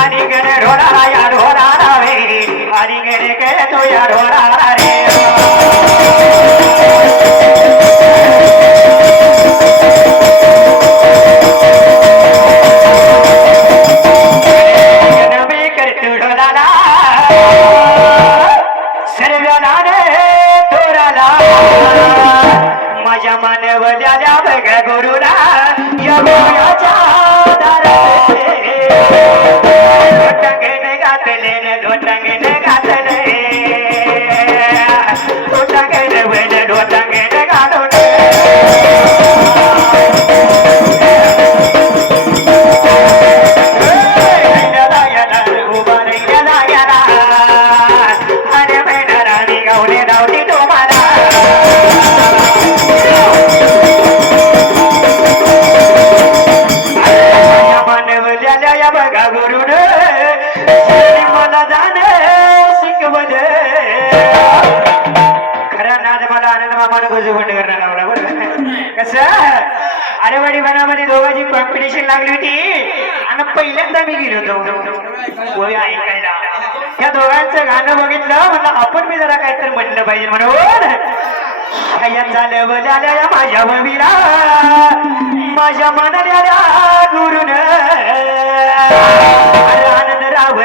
அடிக்கடி ரோடாயா ரோடாவே அடிக்கடி கேட்டுயா ரோடாரே செல்வனானே தோரலா? माझ्या मानवल्याला बघ गुरुला. यमोयाच्या गजू करणार लावला बरं कसं? अरे वाडी बनामध्ये दोघांची कॉम्पिटिशन लागली होती. आणि पहिल्यांदा मी गेलो होतो. ऐकायला. या दोघांचं गाणं बघितलं म्हणलं आपण मी जरा काहीतरी म्हणलं पाहिजे म्हणून. झालं बजाल्या माझ्या बबीला माझ्या मनाल्या गुरुन आनंद राव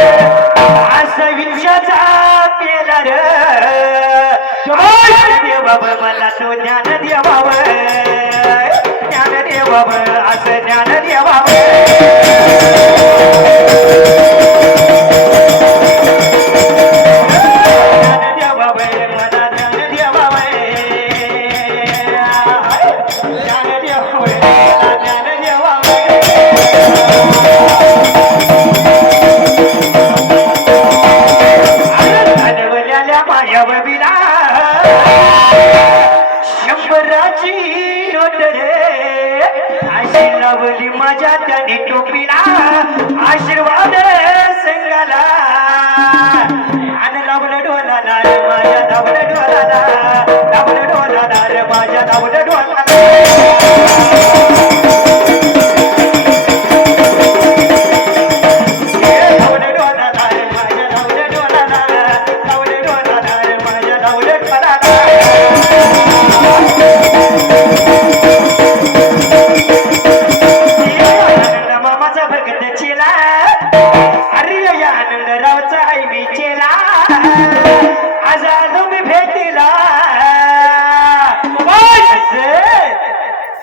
असं विषाचा पेला र. देवाब मला तो ज्ञान देवाव ज्ञान असं ज्ञान शंभराची नोट रे. अशी नवली माझ्या त्याने टोपीला. आशीर्वाद रे.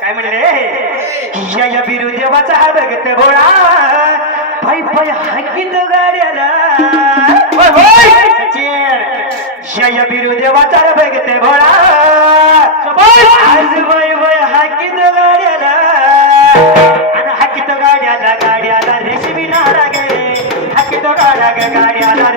काय म्हणले? या या बिरू देवाचा हा भगत गोळा पाय पाय हाकीत गाड्याला. शय जय बिरू देवाचा भगत भोळा आज वय वय हाकीत गाड्याला. आणि हाकीत गाड्याला गाड्याला रेशमी नारा गे हाकीत गाड्या गाड्याला